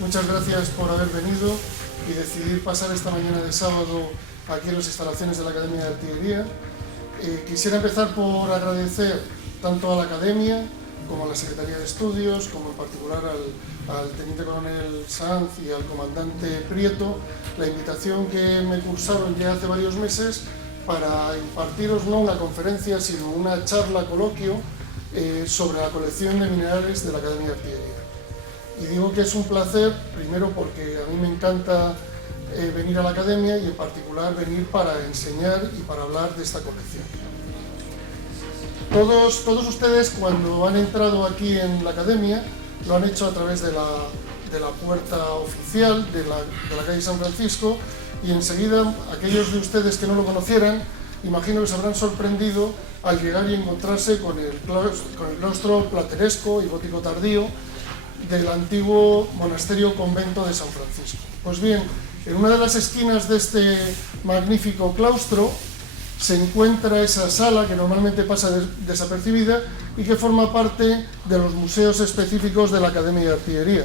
muchas gracias por haber venido y decidir pasar esta mañana de sábado aquí en las instalaciones de la Academia de Artillería. Quisiera empezar por agradecer tanto a la Academia como a la Secretaría de Estudios, como en particular al Teniente Coronel Sanz y al Comandante Prieto, la invitación que me cursaron ya hace varios meses para impartiros no una conferencia, sino una charla coloquio sobre la colección de minerales de la Academia de Artillería. Y digo que es un placer, primero porque a mí me encanta venir a la Academia y en particular venir para enseñar y para hablar de esta colección. Todos ustedes cuando han entrado aquí en la Academia lo han hecho a través de la puerta oficial de la calle San Francisco y enseguida aquellos de ustedes que no lo conocieran imagino que se habrán sorprendido al llegar y encontrarse con el claustro plateresco y gótico tardío del antiguo monasterio convento de San Francisco. Pues bien, en una de las esquinas de este magnífico claustro se encuentra esa sala que normalmente pasa desapercibida y que forma parte de los museos específicos de la Academia de Artillería.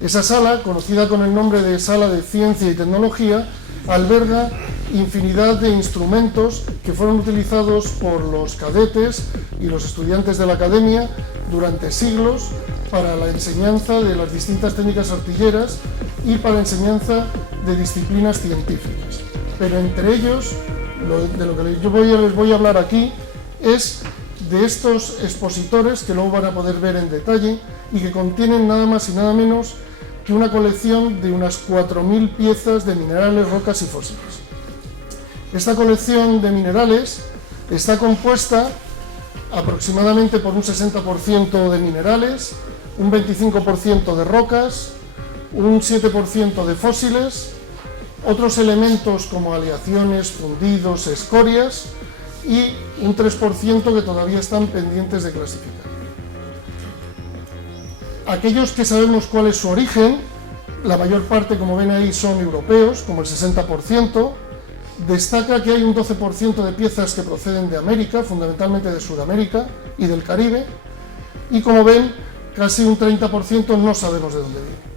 Esa sala, conocida con el nombre de Sala de Ciencia y Tecnología, alberga infinidad de instrumentos que fueron utilizados por los cadetes y los estudiantes de la Academia durante siglos para la enseñanza de las distintas técnicas artilleras y para la enseñanza de disciplinas científicas. Pero entre ellos, de lo que les voy a hablar aquí es de estos expositores que luego van a poder ver en detalle y que contienen nada más y nada menos que una colección de unas 4.000 piezas de minerales, rocas y fósiles. Esta colección de minerales está compuesta aproximadamente por un 60% de minerales, un 25% de rocas, un 7% de fósiles, otros elementos como aleaciones, fundidos, escorias y un 3% que todavía están pendientes de clasificar. Aquellos que sabemos cuál es su origen, la mayor parte, como ven ahí, son europeos, como el 60%. Destaca que hay un 12% de piezas que proceden de América, fundamentalmente de Sudamérica y del Caribe, y como ven, casi un 30% no sabemos de dónde viene.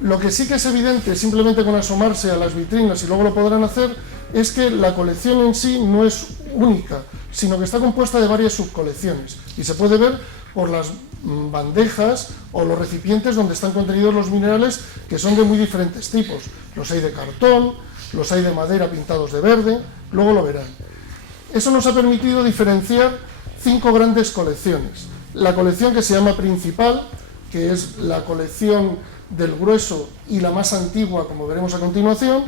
Lo que sí que es evidente, simplemente con asomarse a las vitrinas, y luego lo podrán hacer, es que la colección en sí no es única, sino que está compuesta de varias subcolecciones, y se puede ver por las bandejas o los recipientes donde están contenidos los minerales, que son de muy diferentes tipos. Los hay de cartón, los hay de madera pintados de verde, luego lo verán. Eso nos ha permitido diferenciar 5 grandes colecciones. La colección que se llama principal, que es la colección del grueso y la más antigua, como veremos a continuación.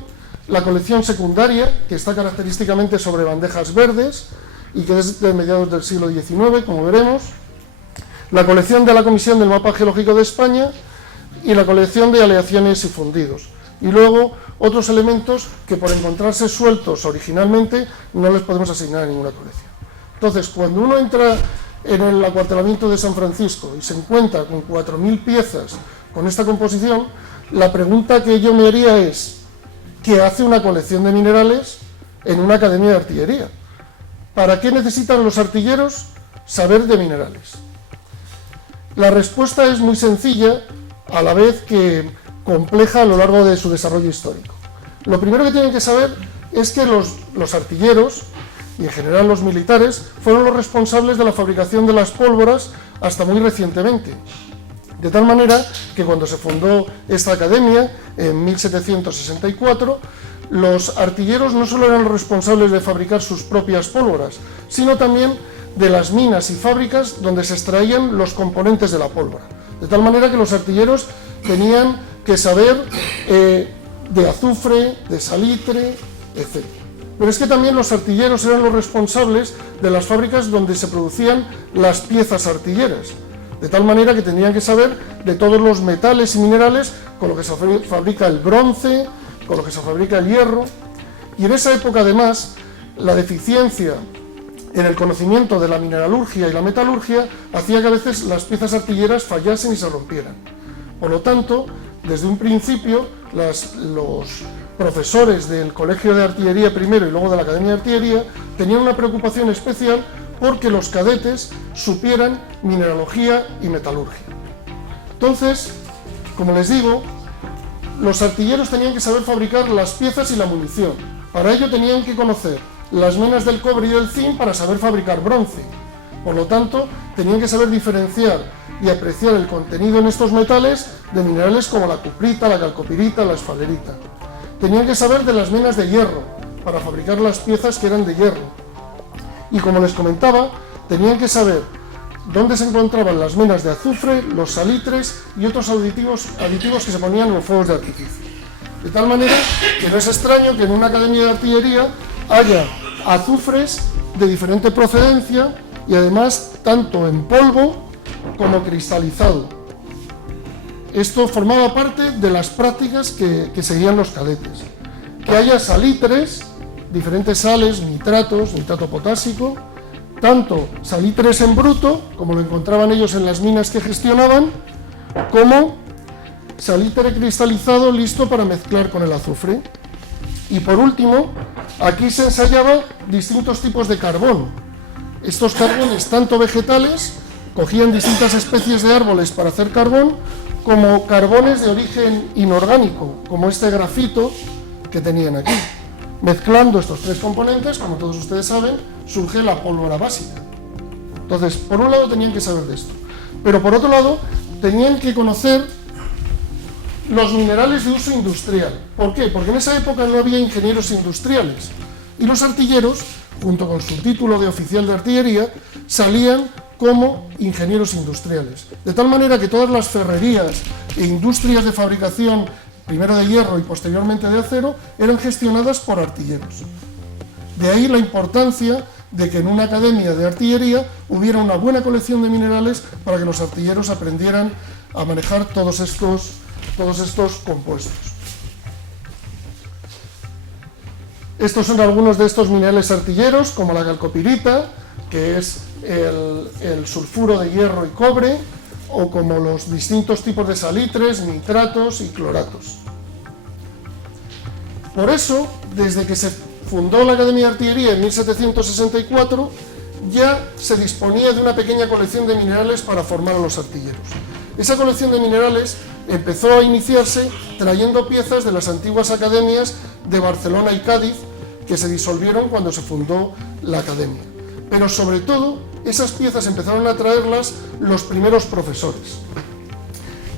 La colección secundaria, que está característicamente sobre bandejas verdes y que es de mediados del siglo XIX, como veremos. La colección de la Comisión del Mapa Geológico de España y la colección de aleaciones y fundidos. Y luego otros elementos que por encontrarse sueltos originalmente no les podemos asignar a ninguna colección. Entonces, cuando uno entra en el acuartelamiento de San Francisco y se encuentra con 4.000 piezas con esta composición, la pregunta que yo me haría es: ¿qué hace una colección de minerales en una academia de artillería? ¿Para qué necesitan los artilleros saber de minerales? La respuesta es muy sencilla, a la vez que compleja a lo largo de su desarrollo histórico. Lo primero que tienen que saber es que los artilleros, y en general los militares, fueron los responsables de la fabricación de las pólvoras hasta muy recientemente. De tal manera que cuando se fundó esta academia, en 1764, los artilleros no solo eran los responsables de fabricar sus propias pólvoras, sino también de las minas y fábricas donde se extraían los componentes de la pólvora. De tal manera que los artilleros tenían que saber de azufre, de salitre, etc. Pero es que también los artilleros eran los responsables de las fábricas donde se producían las piezas artilleras. De tal manera que tenían que saber de todos los metales y minerales con lo que se fabrica el bronce, con lo que se fabrica el hierro. Y en esa época, además, la deficiencia en el conocimiento de la mineralurgia y la metalurgia hacía que a veces las piezas artilleras fallasen y se rompieran. Por lo tanto, desde un principio, los profesores del Colegio de Artillería primero y luego de la Academia de Artillería tenían una preocupación especial porque los cadetes supieran mineralogía y metalurgia. Entonces, como les digo, los artilleros tenían que saber fabricar las piezas y la munición. Para ello tenían que conocer las minas del cobre y del zinc para saber fabricar bronce. Por lo tanto, tenían que saber diferenciar y apreciar el contenido en estos metales de minerales como la cuprita, la calcopirita, la esfalerita. Tenían que saber de las minas de hierro para fabricar las piezas que eran de hierro. Y como les comentaba, tenían que saber dónde se encontraban las minas de azufre, los salitres y otros aditivos que se ponían en los fuegos de artificio. De tal manera que no es extraño que en una academia de artillería haya azufres de diferente procedencia y además tanto en polvo como cristalizado. Esto formaba parte de las prácticas que seguían los cadetes. Que haya salitres, diferentes sales, nitratos, nitrato potásico, tanto salitres en bruto, como lo encontraban ellos en las minas que gestionaban, como salitre cristalizado listo para mezclar con el azufre. Y por último, aquí se ensayaba distintos tipos de carbón. Estos carbones, tanto vegetales, cogían distintas especies de árboles para hacer carbón, como carbones de origen inorgánico, como este grafito que tenían aquí. Mezclando estos tres componentes, como todos ustedes saben, surge la pólvora básica. Entonces, por un lado tenían que saber de esto, pero por otro lado tenían que conocer los minerales de uso industrial. ¿Por qué? Porque en esa época no había ingenieros industriales y los artilleros, junto con su título de oficial de artillería, salían como ingenieros industriales. De tal manera que todas las ferrerías e industrias de fabricación, primero de hierro y posteriormente de acero, eran gestionadas por artilleros. De ahí la importancia de que en una academia de artillería hubiera una buena colección de minerales para que los artilleros aprendieran a manejar todos estos compuestos. Estos son algunos de estos minerales artilleros, como la calcopirita, que es el sulfuro de hierro y cobre, o como los distintos tipos de salitres, nitratos y cloratos. Por eso, desde que se fundó la Academia de Artillería en 1764, ya se disponía de una pequeña colección de minerales para formar a los artilleros. Esa colección de minerales empezó a iniciarse trayendo piezas de las antiguas academias de Barcelona y Cádiz, que se disolvieron cuando se fundó la academia. Pero sobre todo, esas piezas empezaron a traerlas los primeros profesores.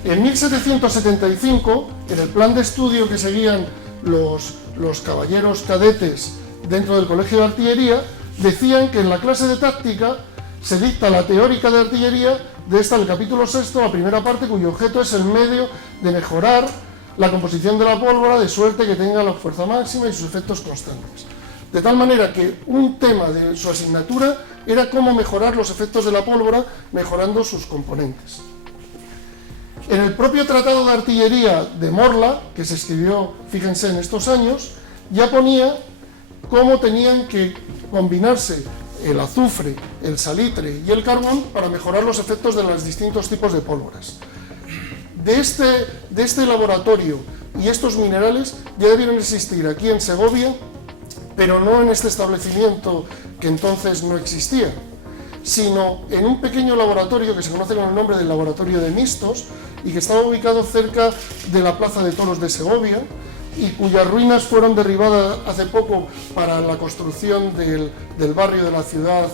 En 1775, en el plan de estudio que seguían los caballeros cadetes dentro del Colegio de Artillería, decían que en la clase de táctica se dicta la teórica de artillería, de esta el capítulo 6, la primera parte, cuyo objeto es el medio de mejorar la composición de la pólvora de suerte que tenga la fuerza máxima y sus efectos constantes. De tal manera que un tema de su asignatura era cómo mejorar los efectos de la pólvora mejorando sus componentes. En el propio Tratado de Artillería de Morla, que se escribió, fíjense, en estos años, ya ponía cómo tenían que combinarse el azufre, el salitre y el carbón para mejorar los efectos de los distintos tipos de pólvoras. De este laboratorio y estos minerales ya debieron existir aquí en Segovia, pero no en este establecimiento que entonces no existía, sino en un pequeño laboratorio que se conoce con el nombre del Laboratorio de Mistos y que estaba ubicado cerca de la Plaza de Toros de Segovia y cuyas ruinas fueron derribadas hace poco para la construcción del barrio de la ciudad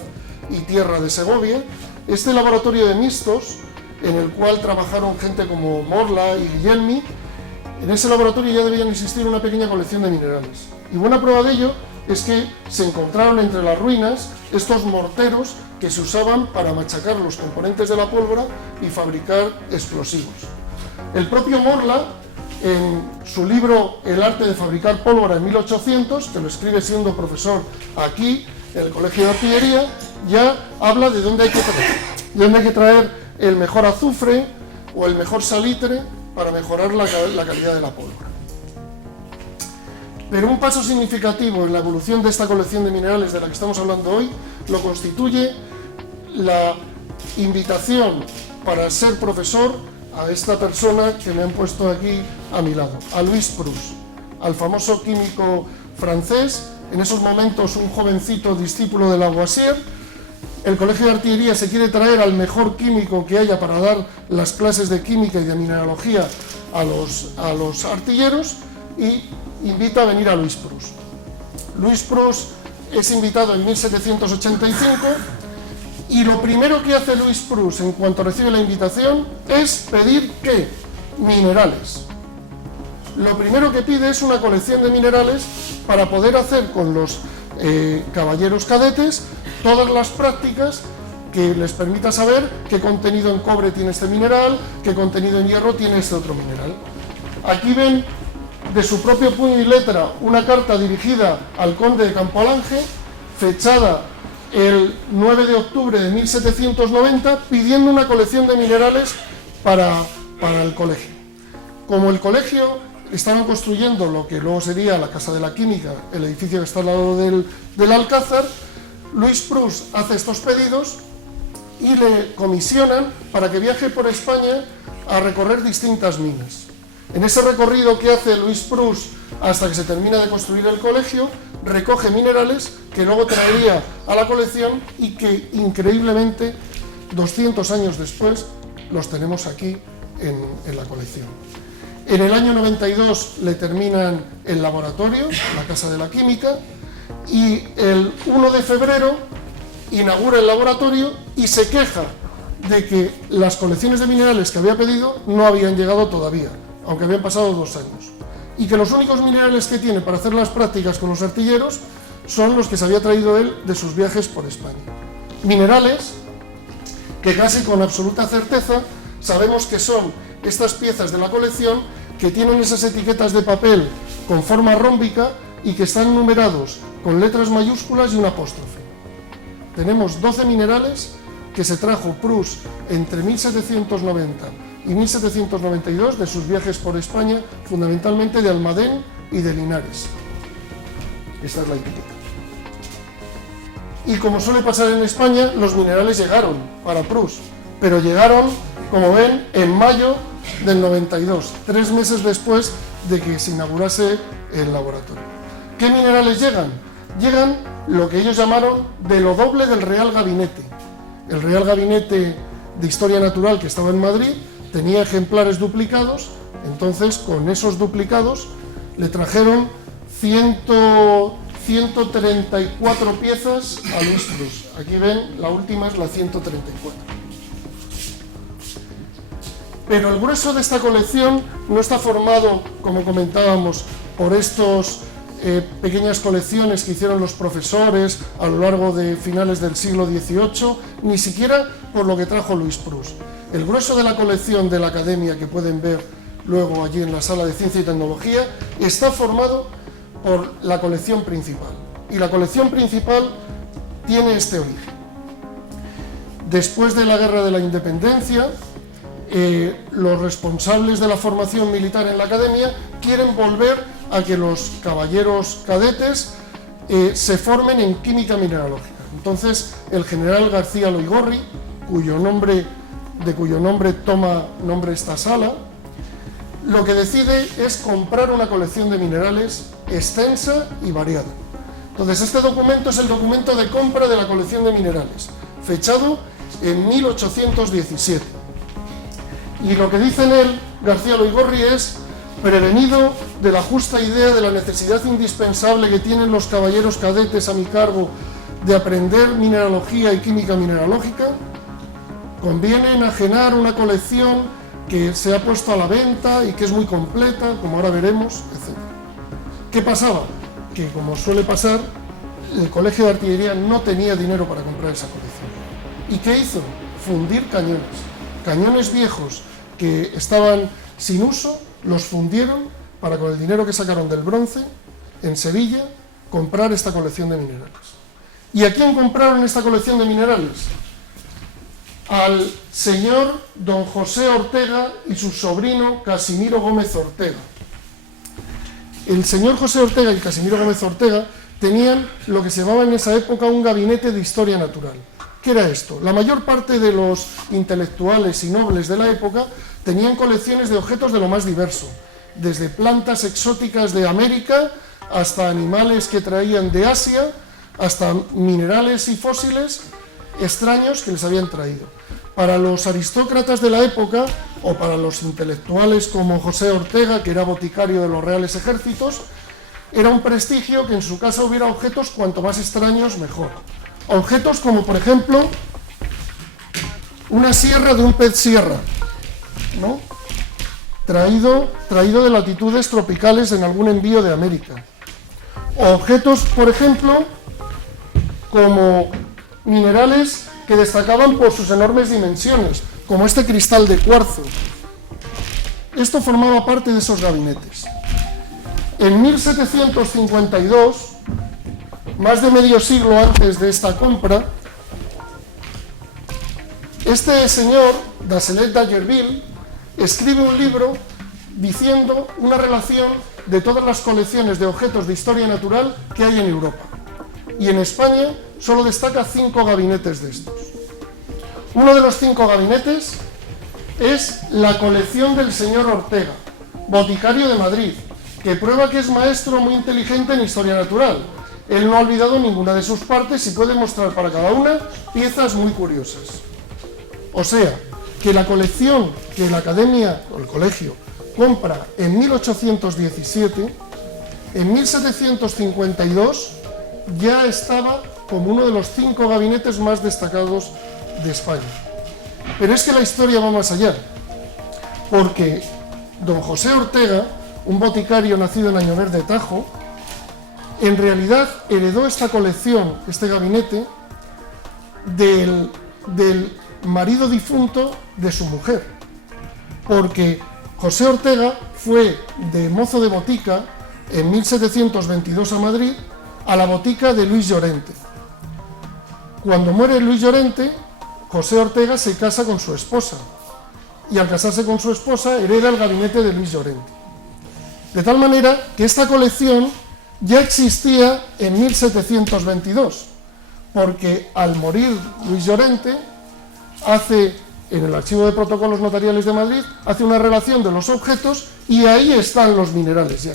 y tierra de Segovia. Este Laboratorio de Mistos, en el cual trabajaron gente como Morla y Guillermi, en ese laboratorio ya debían existir una pequeña colección de minerales. Y buena prueba de ello es que se encontraron entre las ruinas estos morteros que se usaban para machacar los componentes de la pólvora y fabricar explosivos. El propio Morla, en su libro El arte de fabricar pólvora en 1800, que lo escribe siendo profesor aquí, en el Colegio de Artillería, ya habla de dónde hay que traer el mejor azufre o el mejor salitre para mejorar la calidad de la pólvora. Pero un paso significativo en la evolución de esta colección de minerales de la que estamos hablando hoy lo constituye la invitación para ser profesor a esta persona que me han puesto aquí a mi lado, a Louis Proust, al famoso químico francés, en esos momentos un jovencito discípulo de Lavoisier, el Colegio de Artillería se quiere traer al mejor químico que haya para dar las clases de química y de mineralogía a los artilleros y invita a venir a Louis Proust. Louis Proust es invitado en 1785 y lo primero que hace Louis Proust en cuanto recibe la invitación es pedir ¿qué? Minerales. Lo primero que pide es una colección de minerales para poder hacer con los caballeros cadetes todas las prácticas que les permita saber qué contenido en cobre tiene este mineral, qué contenido en hierro tiene este otro mineral. Aquí ven de su propio puño y letra una carta dirigida al conde de Campoalange, fechada el 9 de octubre de 1790, pidiendo una colección de minerales para el colegio. Como el colegio estaban construyendo lo que luego sería la Casa de la Química, el edificio que está al lado del Alcázar, Louis Proust hace estos pedidos y le comisionan para que viaje por España a recorrer distintas minas. En ese recorrido que hace Louis Proust hasta que se termina de construir el colegio, recoge minerales que luego traería a la colección y que increíblemente 200 años después los tenemos aquí en la colección. En el año 92 le terminan el laboratorio, la Casa de la Química, y el 1 de febrero inaugura el laboratorio y se queja de que las colecciones de minerales que había pedido no habían llegado todavía, aunque habían pasado 2 años, y que los únicos minerales que tiene para hacer las prácticas con los artilleros son los que se había traído él de sus viajes por España. Minerales que casi con absoluta certeza sabemos que son estas piezas de la colección que tienen esas etiquetas de papel con forma rómbica y que están numerados con letras mayúsculas y un apóstrofe. Tenemos 12 minerales que se trajo Proust entre 1790 y 1792 de sus viajes por España, fundamentalmente de Almadén y de Linares. Esta es la etiqueta. Y como suele pasar en España, los minerales llegaron para Proust, pero llegaron, como ven, en mayo del 92, 3 meses después de que se inaugurase el laboratorio. ¿Qué minerales llegan? Llegan lo que ellos llamaron de lo doble del Real Gabinete. El Real Gabinete de Historia Natural que estaba en Madrid tenía ejemplares duplicados, entonces con esos duplicados le trajeron 134 piezas a Louis Proust. Aquí ven, la última es la 134. Pero el grueso de esta colección no está formado, como comentábamos, por estos pequeñas colecciones que hicieron los profesores a lo largo de finales del siglo XVIII, ni siquiera por lo que trajo Louis Proust. El grueso de la colección de la Academia, que pueden ver luego allí en la sala de Ciencia y Tecnología, está formado por la colección principal. Y la colección principal tiene este origen. Después de la Guerra de la Independencia, los responsables de la formación militar en la Academia quieren volver a que los caballeros cadetes se formen en química mineralógica. Entonces, el general García Loigorri, de cuyo nombre toma nombre esta sala, lo que decide es comprar una colección de minerales extensa y variada. Entonces, este documento es el documento de compra de la colección de minerales, fechado en 1817. Y lo que dice en él García Loigorri es: prevenido de la justa idea de la necesidad indispensable que tienen los caballeros cadetes a mi cargo de aprender mineralogía y química mineralógica, conviene enajenar una colección que se ha puesto a la venta y que es muy completa, como ahora veremos, etc. ¿Qué pasaba? Que, como suele pasar, el Colegio de Artillería no tenía dinero para comprar esa colección. ¿Y qué hizo? Fundir cañones. Cañones viejos que estaban sin uso, los fundieron para, con el dinero que sacaron del bronce, en Sevilla, comprar esta colección de minerales. ¿Y a quién compraron esta colección de minerales? Al señor don José Ortega y su sobrino Casimiro Gómez Ortega. El señor José Ortega y Casimiro Gómez Ortega tenían lo que se llamaba en esa época un gabinete de historia natural. ¿Qué era esto? La mayor parte de los intelectuales y nobles de la época tenían colecciones de objetos de lo más diverso, desde plantas exóticas de América hasta animales que traían de Asia, hasta minerales y fósiles extraños que les habían traído. Para los aristócratas de la época, o para los intelectuales como José Ortega, que era boticario de los Reales Ejércitos, era un prestigio que en su casa hubiera objetos cuanto más extraños mejor. Objetos como, por ejemplo, una sierra de un pez sierra, ¿no? Traído de latitudes tropicales en algún envío de América. Objetos, por ejemplo, como minerales que destacaban por sus enormes dimensiones, como este cristal de cuarzo. Esto formaba parte de esos gabinetes. En 1752, más de medio siglo antes de esta compra, este señor, Dasselet d'Algerville, escribe un libro diciendo una relación de todas las colecciones de objetos de historia natural que hay en Europa. Y en España solo destaca 5 gabinetes de estos. Uno de los 5 gabinetes es la colección del señor Ortega, boticario de Madrid, que prueba que es maestro muy inteligente en historia natural. Él no ha olvidado ninguna de sus partes y puede mostrar para cada una piezas muy curiosas. O sea, que la colección que la Academia o el Colegio compra en 1817, en 1752 ya estaba como uno de los 5 gabinetes más destacados de España. Pero es que la historia va más allá, porque don José Ortega, un boticario nacido en Añover de Tajo, en realidad heredó esta colección, este gabinete, del marido difunto de su mujer, porque José Ortega fue de mozo de botica en 1722 a Madrid, a la botica de Luis Llorente. Cuando muere Luis Llorente, José Ortega se casa con su esposa, y al casarse con su esposa hereda el gabinete de Luis Llorente. De tal manera que esta colección ya existía en 1722, porque al morir Luis Llorente, hace, en el Archivo de Protocolos Notariales de Madrid, hace una relación de los objetos y ahí están los minerales ya.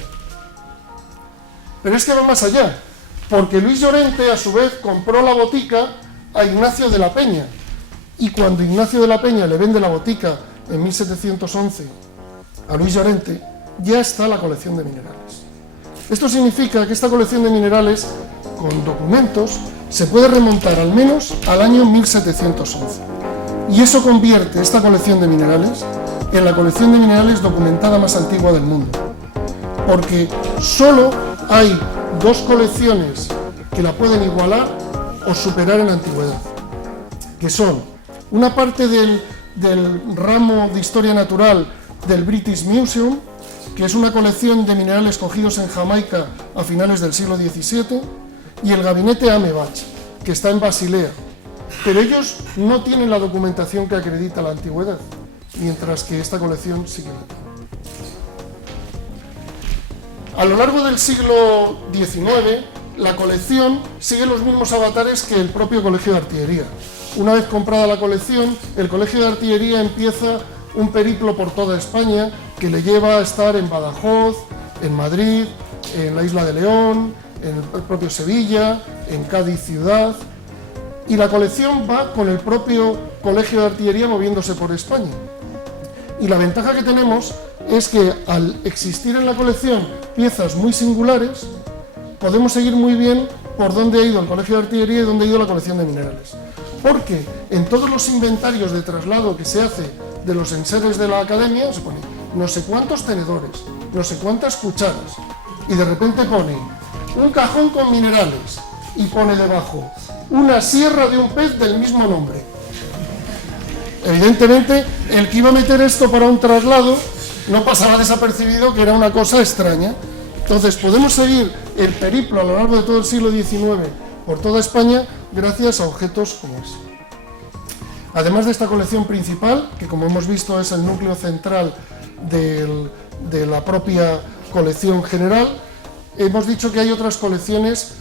Pero es que va más allá, porque Luis Llorente a su vez compró la botica a Ignacio de la Peña, y cuando Ignacio de la Peña le vende la botica en 1711 a Luis Llorente, ya está la colección de minerales. Esto significa que esta colección de minerales, con documentos, se puede remontar al menos al año 1711. Y eso convierte esta colección de minerales en la colección de minerales documentada más antigua del mundo. Porque solo hay 2 colecciones que la pueden igualar o superar en antigüedad, que son una parte del ramo de historia natural del British Museum, que es una colección de minerales cogidos en Jamaica a finales del siglo XVII, y el gabinete Amebach, que está en Basilea. Pero ellos no tienen la documentación que acredita la antigüedad, mientras que esta colección sí que la tiene. A lo largo del siglo XIX, la colección sigue los mismos avatares que el propio Colegio de Artillería. Una vez comprada la colección, el Colegio de Artillería empieza un periplo por toda España que le lleva a estar en Badajoz, en Madrid, en la Isla de León, en el propio Sevilla, en Cádiz ciudad. Y la colección va con el propio Colegio de Artillería moviéndose por España. Y la ventaja que tenemos es que al existir en la colección piezas muy singulares, podemos seguir muy bien por dónde ha ido el Colegio de Artillería y dónde ha ido la colección de minerales. Porque en todos los inventarios de traslado que se hace de los enseres de la Academia, se pone no sé cuántos tenedores, no sé cuántas cucharas, y de repente pone un cajón con minerales, y pone debajo una sierra de un pez del mismo nombre. Evidentemente, el que iba a meter esto para un traslado no pasaba desapercibido, que era una cosa extraña. Entonces, podemos seguir el periplo a lo largo de todo el siglo XIX por toda España gracias a objetos como ese. Además de esta colección principal, que como hemos visto es el núcleo central de la propia colección general, hemos dicho que hay otras colecciones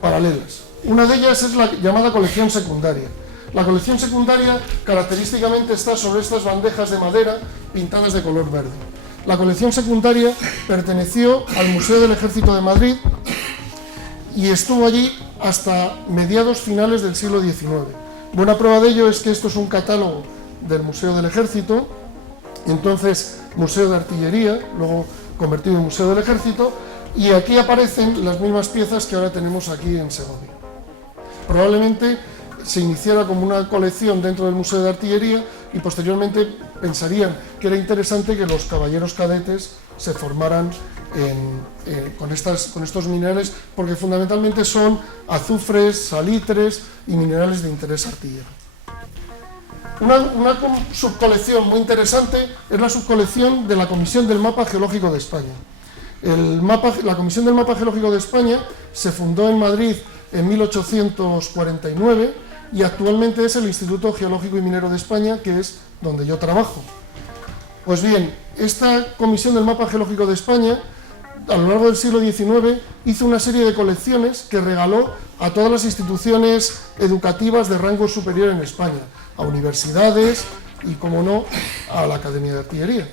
paralelas. Una de ellas es la llamada colección secundaria. La colección secundaria característicamente está sobre estas bandejas de madera pintadas de color verde. La colección secundaria perteneció al Museo del Ejército de Madrid y estuvo allí hasta mediados finales del siglo XIX. Buena prueba de ello es que esto es un catálogo del Museo del Ejército, entonces Museo de Artillería, luego convertido en Museo del Ejército, y aquí aparecen las mismas piezas que ahora tenemos aquí en Segovia. Probablemente se iniciara como una colección dentro del Museo de Artillería y posteriormente pensarían que era interesante que los caballeros cadetes se formaran con estos minerales, porque fundamentalmente son azufres, salitres y minerales de interés artillero. Una subcolección muy interesante es la subcolección de la Comisión del Mapa Geológico de España. La Comisión del Mapa Geológico de España se fundó en Madrid en 1849 y actualmente es el Instituto Geológico y Minero de España, que es donde yo trabajo. Pues bien, esta Comisión del Mapa Geológico de España, a lo largo del siglo XIX, hizo una serie de colecciones que regaló a todas las instituciones educativas de rango superior en España, a universidades y, como no, a la Academia de Artillería.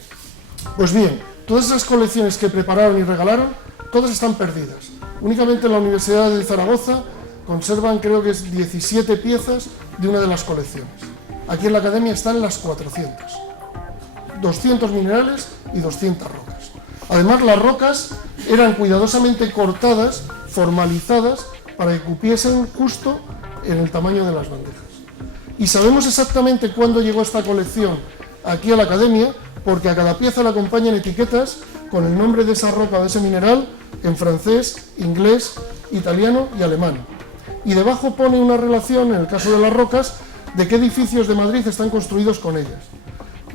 Pues bien, todas esas colecciones que prepararon y regalaron, todas están perdidas. Únicamente la Universidad de Zaragoza conservan, creo que es 17 piezas de una de las colecciones. Aquí en la Academia están las 400. 200 minerales y 200 rocas. Además, las rocas eran cuidadosamente cortadas, formalizadas, para que cupiesen justo en el tamaño de las bandejas. Y sabemos exactamente cuándo llegó esta colección aquí a la Academia, porque a cada pieza le acompañan etiquetas con el nombre de esa roca o de ese mineral en francés, inglés, italiano y alemán. Y debajo pone una relación, en el caso de las rocas, de qué edificios de Madrid están construidos con ellas.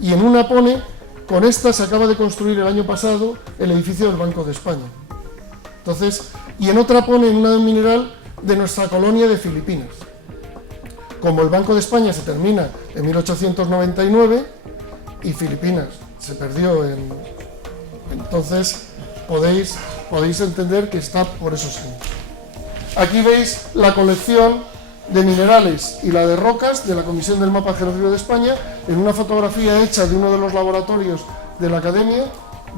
Y en una pone, con esta se acaba de construir el año pasado el edificio del Banco de España. Entonces, y en otra pone en una de un mineral de nuestra colonia de Filipinas. Como el Banco de España se termina en 1899 y Filipinas se perdió entonces podéis entender que está por esos años. Aquí veis la colección de minerales y la de rocas de la Comisión del Mapa Geológico de España en una fotografía hecha de uno de los laboratorios de la Academia,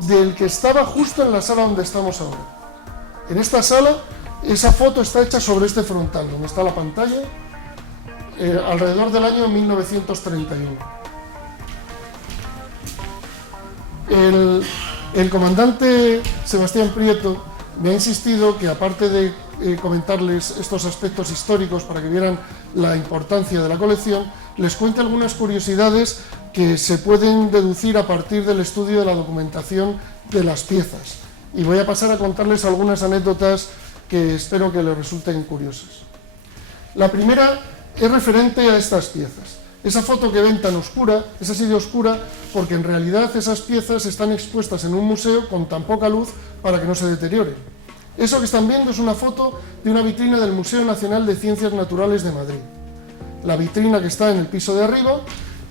del que estaba justo en la sala donde estamos ahora. En esta sala, esa foto está hecha sobre este frontal, donde está la pantalla, alrededor del año 1931. El comandante Sebastián Prieto me ha insistido que, aparte de comentarles estos aspectos históricos para que vieran la importancia de la colección, les cuente algunas curiosidades que se pueden deducir a partir del estudio de la documentación de las piezas. Y voy a pasar a contarles algunas anécdotas que espero que les resulten curiosas. La primera es referente a estas piezas. Esa foto que ven tan oscura, es así de oscura porque en realidad esas piezas están expuestas en un museo con tan poca luz para que no se deterioren. Eso que están viendo es una foto de una vitrina del Museo Nacional de Ciencias Naturales de Madrid. La vitrina que está en el piso de arriba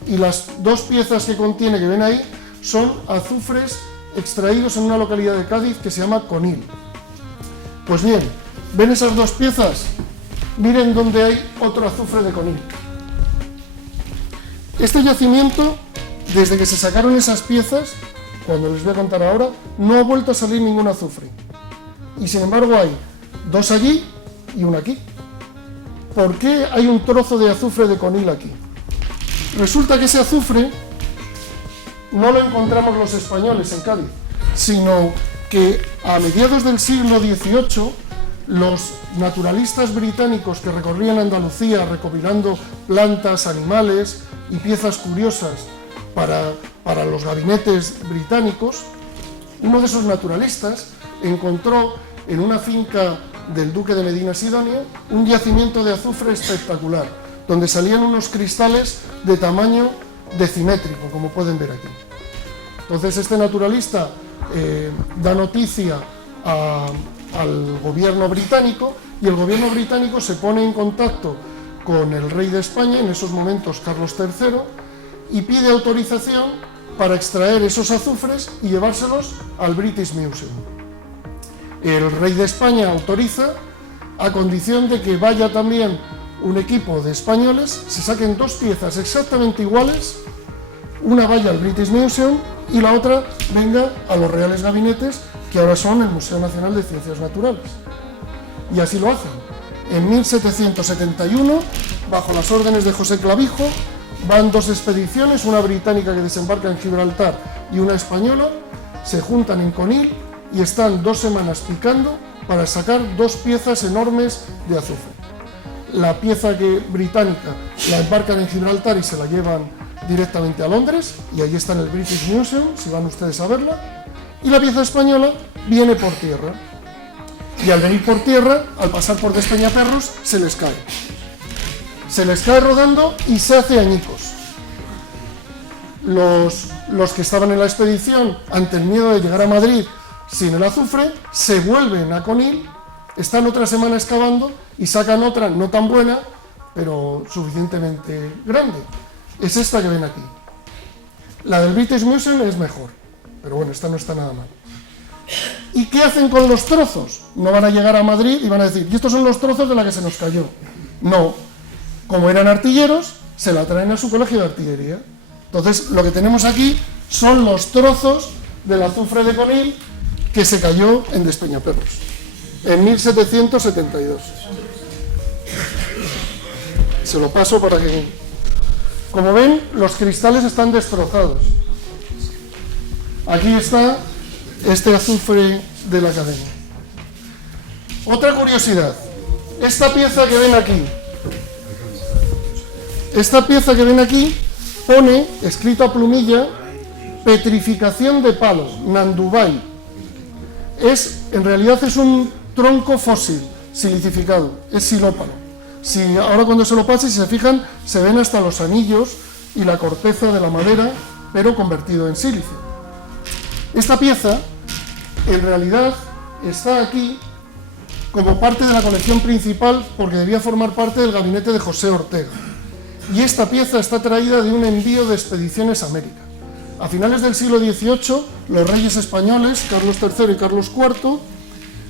y las dos piezas que contiene, que ven ahí, son azufres extraídos en una localidad de Cádiz que se llama Conil. Pues bien, ¿ven esas dos piezas? Miren dónde hay otro azufre de Conil. Este yacimiento, desde que se sacaron esas piezas, cuando les voy a contar ahora, no ha vuelto a salir ningún azufre. Y sin embargo hay dos allí y uno aquí. ¿Por qué hay un trozo de azufre de Conil aquí? Resulta que ese azufre no lo encontramos los españoles en Cádiz, sino que a mediados del siglo XVIII los naturalistas británicos que recorrían Andalucía recopilando plantas, animales y piezas curiosas para los gabinetes británicos, uno de esos naturalistas encontró en una finca del duque de Medina Sidonia un yacimiento de azufre espectacular, donde salían unos cristales de tamaño decimétrico, como pueden ver aquí. Entonces este naturalista da noticia al gobierno británico y el gobierno británico se pone en contacto con el rey de España, en esos momentos Carlos III, y pide autorización para extraer esos azufres y llevárselos al British Museum. El rey de España autoriza a condición de que vaya también un equipo de españoles, se saquen dos piezas exactamente iguales, una vaya al British Museum y la otra venga a los Reales Gabinetes, que ahora son el Museo Nacional de Ciencias Naturales. Y así lo hacen. En 1771 bajo las órdenes de José Clavijo, van 2 expediciones, una británica que desembarca en Gibraltar y una española, se juntan en Conil y están 2 semanas picando para sacar 2 piezas enormes de azufre. La pieza británica la embarcan en Gibraltar y se la llevan directamente a Londres, y ahí está en el British Museum, si van ustedes a verla, y la pieza española viene por tierra. Y al venir por tierra, al pasar por Despeñaperros, se les cae. Se les cae rodando y se hace añicos. Los que estaban en la expedición, ante el miedo de llegar a Madrid sin el azufre, se vuelven a Conil, están otra semana excavando y sacan otra no tan buena, pero suficientemente grande. Es esta que ven aquí. La del British Museum es mejor, pero bueno, esta no está nada mal. ¿Y qué hacen con los trozos? No van a llegar a Madrid y van a decir, y estos son los trozos de la que se nos cayó. No, como eran artilleros, se la traen a su colegio de artillería. Entonces, lo que tenemos aquí son los trozos del azufre de Conil que se cayó en Despeñaperros, en 1772. Se lo paso para que... Como ven, los cristales están destrozados. Aquí está este azufre de la academia. Otra curiosidad, esta pieza que ven aquí, pone, escrito a plumilla, petrificación de palo, Nandubai. En realidad es un tronco fósil, silicificado, es silópalo. Ahora cuando se lo pase, si se fijan, se ven hasta los anillos y la corteza de la madera, pero convertido en sílice. Esta pieza, en realidad, está aquí como parte de la colección principal porque debía formar parte del gabinete de José Ortega. Y esta pieza está traída de un envío de expediciones a América. A finales del siglo XVIII, los reyes españoles, Carlos III y Carlos IV,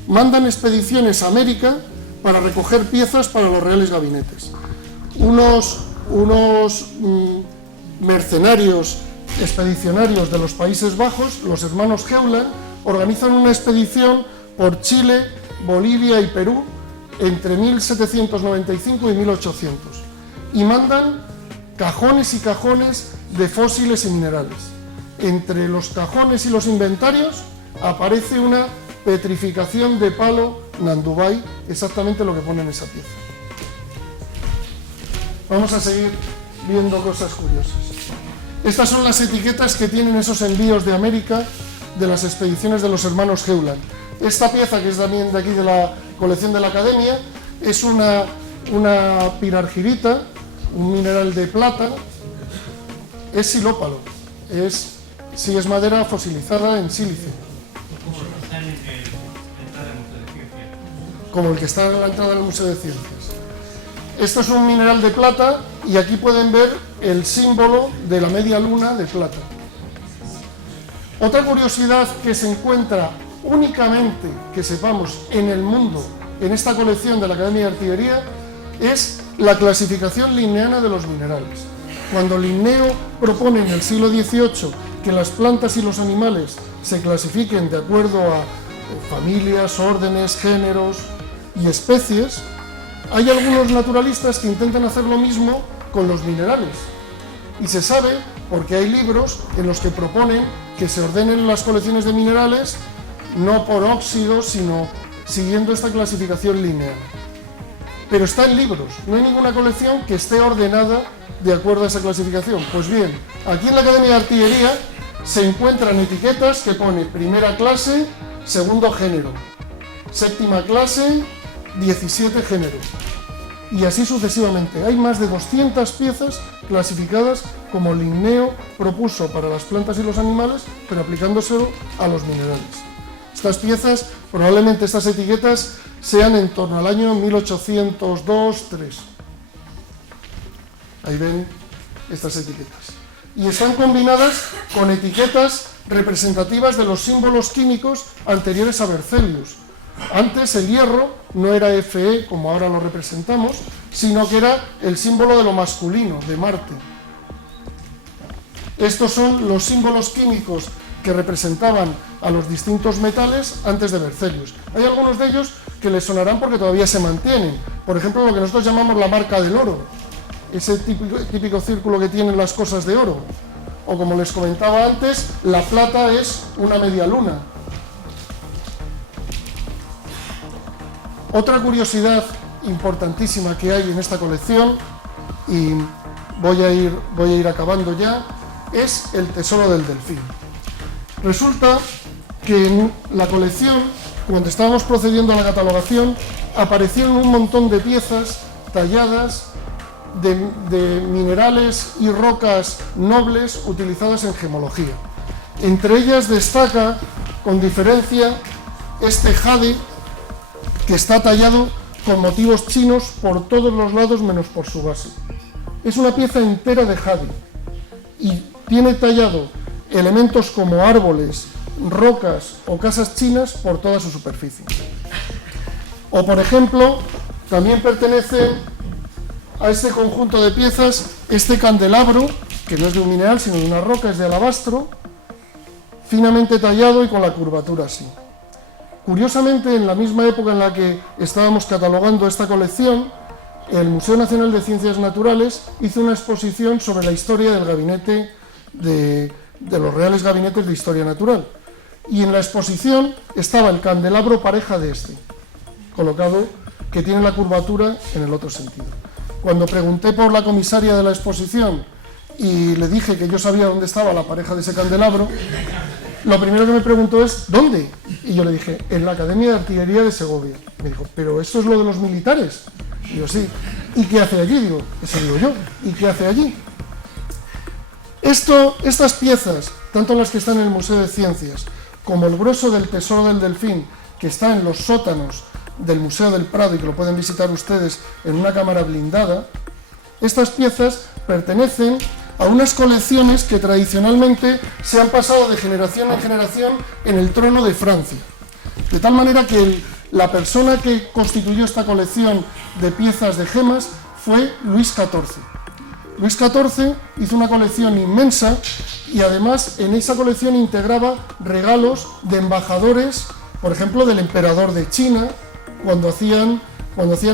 mandan expediciones a América para recoger piezas para los reales gabinetes. Unos mercenarios expedicionarios de los Países Bajos, los hermanos Hewland, organizan una expedición por Chile, Bolivia y Perú entre 1795 y 1800 y mandan cajones y cajones de fósiles y minerales. Entre los cajones y los inventarios aparece una petrificación de palo Nandubai, exactamente lo que pone en esa pieza. Vamos a seguir viendo cosas curiosas. Estas son las etiquetas que tienen esos envíos de América de las expediciones de los hermanos Hewland. Esta pieza, que es también de aquí de la colección de la Academia, es una pirargirita, un mineral de plata, es silópalo, es madera fosilizada en sílice. Como el que está en la entrada del Museo de Ciencias. Esto es un mineral de plata y aquí pueden ver el símbolo de la media luna de plata. Otra curiosidad que se encuentra únicamente, que sepamos, en el mundo, en esta colección de la Academia de Artillería, es la clasificación linneana de los minerales. Cuando Linneo propone en el siglo XVIII que las plantas y los animales se clasifiquen de acuerdo a familias, órdenes, géneros y especies, hay algunos naturalistas que intentan hacer lo mismo con los minerales. Y se sabe porque hay libros en los que proponen que se ordenen las colecciones de minerales no por óxidos, sino siguiendo esta clasificación lineal. Pero está en libros, no hay ninguna colección que esté ordenada de acuerdo a esa clasificación. Pues bien, aquí en la Academia de Artillería se encuentran etiquetas que pone primera clase, segundo género, séptima clase, 17 géneros, y así sucesivamente. Hay más de 200 piezas clasificadas como Linneo propuso para las plantas y los animales, pero aplicándoselo a los minerales. Estas piezas, probablemente estas etiquetas, sean en torno al año 1802-3. Ahí ven estas etiquetas. Y están combinadas con etiquetas representativas de los símbolos químicos anteriores a Berzelius. Antes el hierro no era Fe, como ahora lo representamos, sino que era el símbolo de lo masculino, de Marte. Estos son los símbolos químicos que representaban a los distintos metales antes de Berzelius. Hay algunos de ellos que les sonarán porque todavía se mantienen. Por ejemplo, lo que nosotros llamamos la marca del oro. ese típico círculo que tienen las cosas de oro. O como les comentaba antes, la plata es una media luna. Otra curiosidad importantísima que hay en esta colección, y voy a ir acabando ya, es el tesoro del delfín. Resulta que en la colección, cuando estábamos procediendo a la catalogación, aparecieron un montón de piezas talladas de minerales y rocas nobles utilizadas en gemología. Entre ellas destaca, con diferencia, este jade, que está tallado con motivos chinos por todos los lados menos por su base. Es una pieza entera de jade y tiene tallado elementos como árboles, rocas o casas chinas por toda su superficie. O por ejemplo, también pertenece a este conjunto de piezas este candelabro, que no es de un mineral sino de una roca, es de alabastro, finamente tallado y con la curvatura así. Curiosamente, en la misma época en la que estábamos catalogando esta colección, el Museo Nacional de Ciencias Naturales hizo una exposición sobre la historia del gabinete de los Reales Gabinetes de Historia Natural. Y en la exposición estaba el candelabro pareja de este, colocado, que tiene la curvatura en el otro sentido. Cuando pregunté por la comisaria de la exposición y le dije que yo sabía dónde estaba la pareja de ese candelabro, lo primero que me preguntó es ¿dónde? Y yo le dije, en la Academia de Artillería de Segovia. Me dijo, ¿pero esto es lo de los militares? Y yo, sí. ¿Y qué hace allí? Digo, eso digo yo. ¿Y qué hace allí? Estas piezas, tanto las que están en el Museo de Ciencias como el grueso del tesoro del delfín, que está en los sótanos del Museo del Prado y que lo pueden visitar ustedes en una cámara blindada, estas piezas pertenecen a unas colecciones que tradicionalmente se han pasado de generación en generación en el trono de Francia. De tal manera que la persona que constituyó esta colección de piezas de gemas fue Luis XIV. Luis XIV hizo una colección inmensa y además en esa colección integraba regalos de embajadores, por ejemplo, del emperador de China, cuando hacían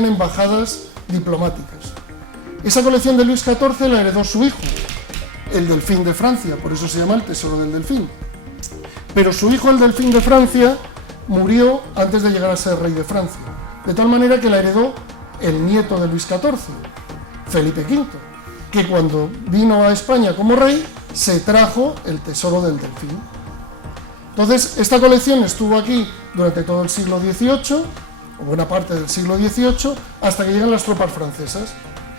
embajadas diplomáticas. Esa colección de Luis XIV la heredó su hijo, el delfín de Francia, por eso se llama el tesoro del delfín. Pero su hijo, el delfín de Francia, murió antes de llegar a ser rey de Francia, de tal manera que la heredó el nieto de Luis XIV, Felipe V, que cuando vino a España como rey, se trajo el tesoro del delfín. Entonces, esta colección estuvo aquí durante todo el siglo XVIII, o buena parte del siglo XVIII, hasta que llegan las tropas francesas.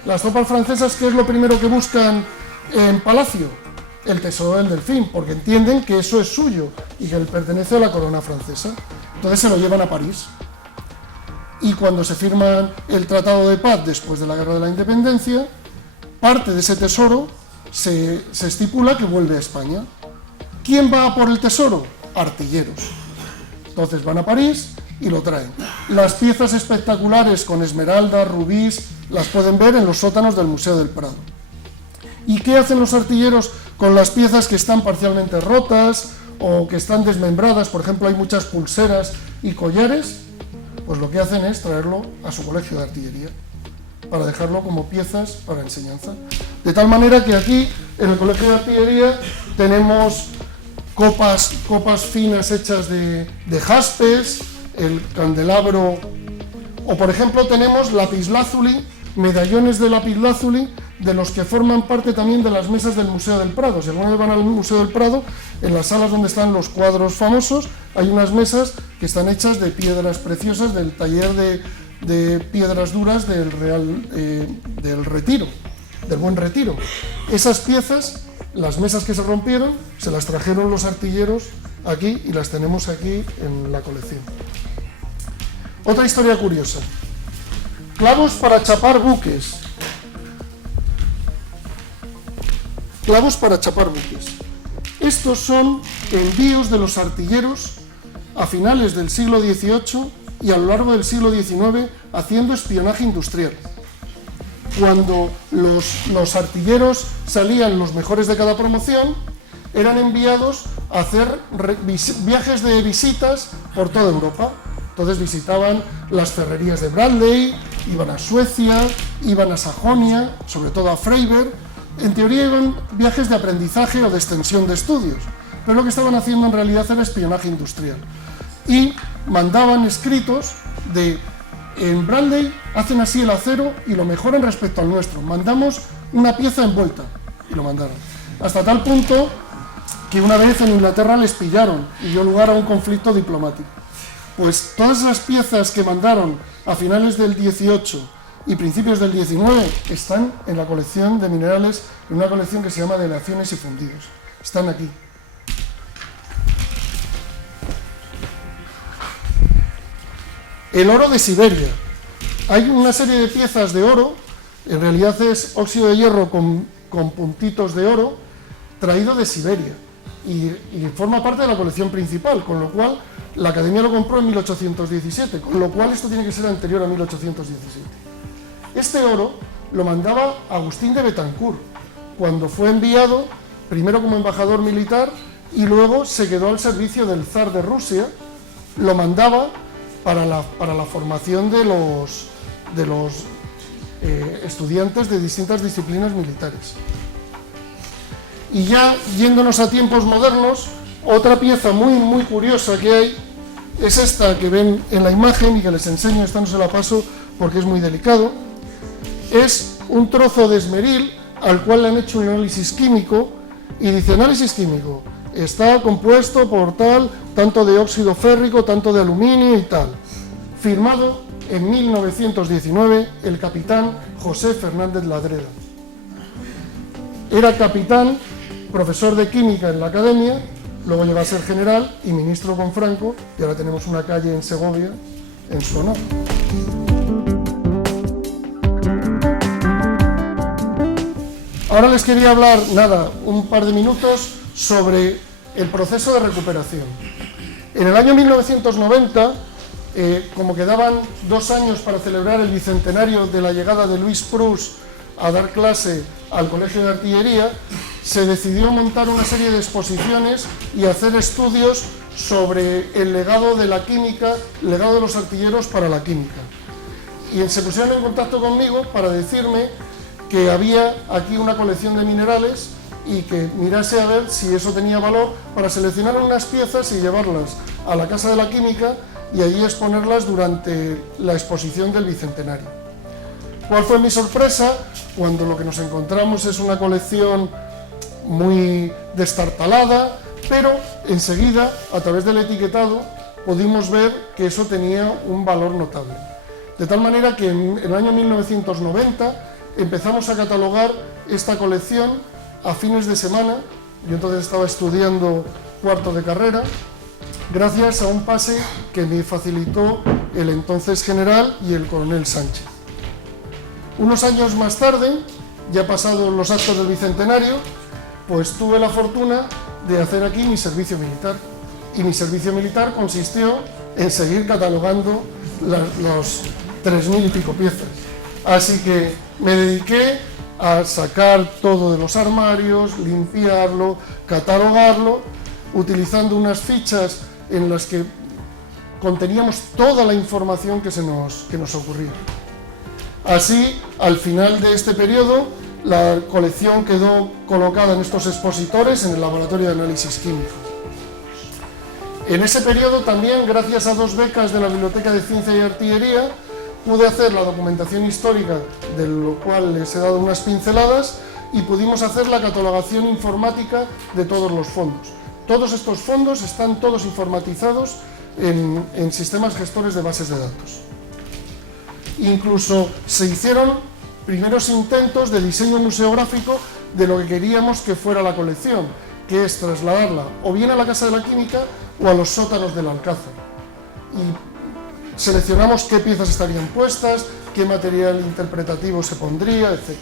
Las tropas francesas, ¿qué es lo primero que buscan en Palacio? El tesoro del delfín, porque entienden que eso es suyo y que le pertenece a la corona francesa. Entonces se lo llevan a París. Y cuando se firma el Tratado de Paz después de la Guerra de la Independencia, parte de ese tesoro se estipula que vuelve a España. ¿Quién va a por el tesoro? Artilleros. Entonces van a París y lo traen. Las piezas espectaculares con esmeraldas, rubíes, las pueden ver en los sótanos del Museo del Prado. ¿Y qué hacen los artilleros con las piezas que están parcialmente rotas o que están desmembradas? Por ejemplo, hay muchas pulseras y collares. Pues lo que hacen es traerlo a su colegio de artillería para dejarlo como piezas para enseñanza. De tal manera que aquí, en el colegio de artillería, tenemos copas finas hechas de jaspes, el candelabro, o por ejemplo tenemos lapislázuli, medallones de lapislázuli, de los que forman parte también de las mesas del Museo del Prado. Si alguna vez van al Museo del Prado, en las salas donde están los cuadros famosos, hay unas mesas que están hechas de piedras preciosas del taller de piedras duras del Retiro, del Buen Retiro. Esas piezas, las mesas que se rompieron, se las trajeron los artilleros aquí y las tenemos aquí en la colección. Otra historia curiosa. Clavos para chapar buques. Clavos para chapar buques. Estos son envíos de los artilleros a finales del siglo XVIII y a lo largo del siglo XIX haciendo espionaje industrial. Cuando los artilleros salían los mejores de cada promoción, eran enviados a hacer viajes de visitas por toda Europa. Entonces visitaban las ferrerías de Bradley, iban a Suecia, iban a Sajonia, sobre todo a Freiberg. En teoría iban viajes de aprendizaje o de extensión de estudios, pero lo que estaban haciendo en realidad era espionaje industrial. Y mandaban escritos de: en Bradley hacen así el acero y lo mejoran respecto al nuestro, mandamos una pieza envuelta, y lo mandaron. Hasta tal punto que una vez en Inglaterra les pillaron y dio lugar a un conflicto diplomático. Pues todas las piezas que mandaron a finales del 18 y principios del 19 están en la colección de minerales, en una colección que se llama de aleaciones y fundidos. Están aquí. El oro de Siberia. Hay una serie de piezas de oro, en realidad es óxido de hierro con puntitos de oro, traído de Siberia. Y forma parte de la colección principal, con lo cual la Academia lo compró en 1817, con lo cual esto tiene que ser anterior a 1817. Este oro lo mandaba Agustín de Betancourt, cuando fue enviado primero como embajador militar y luego se quedó al servicio del zar de Rusia. Lo mandaba para la formación de los estudiantes de distintas disciplinas militares. Y ya yéndonos a tiempos modernos, otra pieza muy curiosa que hay es esta que ven en la imagen y que les enseño. Esta no se la paso porque es muy delicado. Es un trozo de esmeril al cual le han hecho un análisis químico y dice: análisis químico, está compuesto por tanto de óxido férrico, tanto de aluminio y tal. Firmado en 1919 el capitán José Fernández Ladreda. Era capitán, profesor de química en la academia, luego llegó a ser general y ministro con Franco, y ahora tenemos una calle en Segovia en su honor. Ahora les quería hablar, un par de minutos sobre el proceso de recuperación. En el año 1990, como quedaban 2 años para celebrar el bicentenario de la llegada de Louis Proust a dar clase al Colegio de Artillería, se decidió montar una serie de exposiciones y hacer estudios sobre el legado de la química, el legado de los artilleros para la química. Y se pusieron en contacto conmigo para decirme que había aquí una colección de minerales y que mirase a ver si eso tenía valor para seleccionar unas piezas y llevarlas a la Casa de la Química y allí exponerlas durante la exposición del Bicentenario. ¿Cuál fue mi sorpresa? Cuando lo que nos encontramos es una colección muy destartalada, pero enseguida, a través del etiquetado, pudimos ver que eso tenía un valor notable. De tal manera que en el año 1990 empezamos a catalogar esta colección a fines de semana. Yo entonces estaba estudiando cuarto de carrera, gracias a un pase que me facilitó el entonces general y el coronel Sánchez. Unos años más tarde, ya pasados los actos del Bicentenario, pues tuve la fortuna de hacer aquí mi servicio militar. Y mi servicio militar consistió en seguir catalogando los 3.000 y pico piezas. Así que me dediqué a sacar todo de los armarios, limpiarlo, catalogarlo, utilizando unas fichas en las que conteníamos toda la información que nos ocurría. Así, al final de este periodo, la colección quedó colocada en estos expositores en el Laboratorio de Análisis Químico. En ese periodo también, gracias a 2 becas de la Biblioteca de Ciencia y Artillería, pude hacer la documentación histórica, de lo cual les he dado unas pinceladas, y pudimos hacer la catalogación informática de todos los fondos. Todos estos fondos están todos informatizados en sistemas gestores de bases de datos. Incluso se hicieron primeros intentos de diseño museográfico de lo que queríamos que fuera la colección, que es trasladarla o bien a la Casa de la Química o a los sótanos del Alcázar. Y seleccionamos qué piezas estarían puestas, qué material interpretativo se pondría, etc.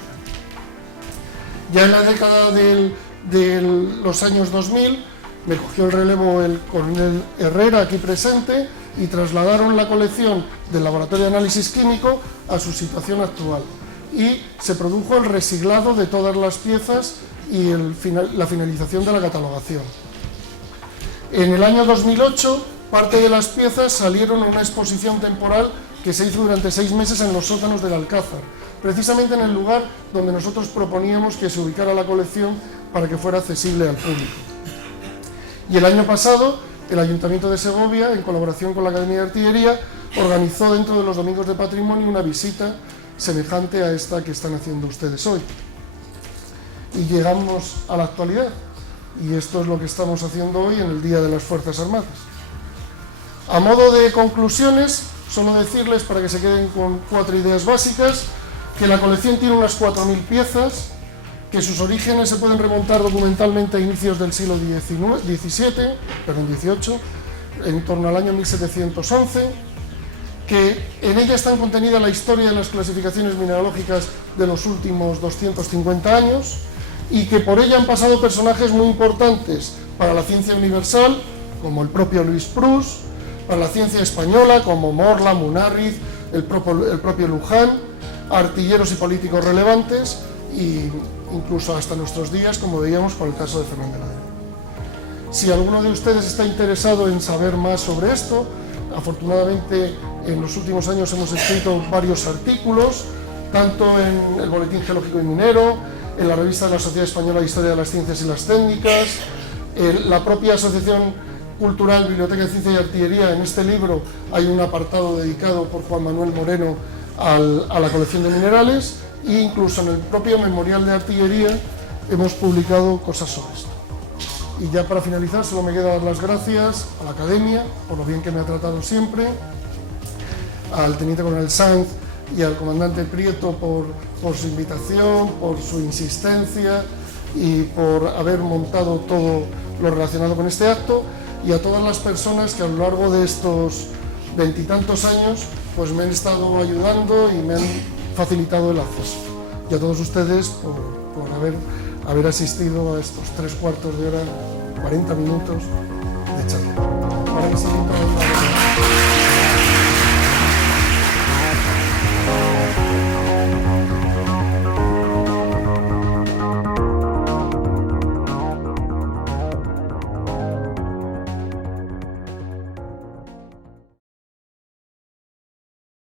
Ya en la década de los años 2000 me cogió el relevo el coronel Herrera, aquí presente, y trasladaron la colección del Laboratorio de Análisis Químico a su situación actual. Y se produjo el resiglado de todas las piezas y la finalización de la catalogación. En el año 2008 parte de las piezas salieron en una exposición temporal que se hizo durante 6 meses en los sótanos del Alcázar, precisamente en el lugar donde nosotros proponíamos que se ubicara la colección para que fuera accesible al público. Y el año pasado, el Ayuntamiento de Segovia, en colaboración con la Academia de Artillería, organizó dentro de los Domingos de Patrimonio una visita semejante a esta que están haciendo ustedes hoy. Y llegamos a la actualidad, y esto es lo que estamos haciendo hoy en el Día de las Fuerzas Armadas. A modo de conclusiones, solo decirles, para que se queden con 4 ideas básicas, que la colección tiene unas 4.000 piezas, que sus orígenes se pueden remontar documentalmente a inicios del siglo XVIII, en torno al año 1711, que en ella están contenidas la historia de las clasificaciones mineralógicas de los últimos 250 años, y que por ella han pasado personajes muy importantes para la ciencia universal, como el propio Luis Prus, para la ciencia española, como Morla, Munárriz, el propio Luján, artilleros y políticos relevantes, e incluso hasta nuestros días, como veíamos con el caso de Fernández Ladrero. Si alguno de ustedes está interesado en saber más sobre esto, afortunadamente en los últimos años hemos escrito varios artículos, tanto en el Boletín Geológico y Minero, en la revista de la Sociedad Española de Historia de las Ciencias y las Técnicas, la propia Asociación Cultural, Biblioteca de Ciencia y Artillería. En este libro hay un apartado dedicado por Juan Manuel Moreno a la colección de minerales, e incluso en el propio Memorial de Artillería hemos publicado cosas sobre esto. Y ya para finalizar, solo me queda dar las gracias a la Academia por lo bien que me ha tratado siempre, al Teniente Coronel Sanz y al Comandante Prieto por su invitación, por su insistencia y por haber montado todo lo relacionado con este acto, y a todas las personas que a lo largo de estos 20 y tantos años pues me han estado ayudando y me han facilitado el acceso. Y a todos ustedes por haber asistido a estos 3/4 de hora, 40 minutos de charla. Ahora que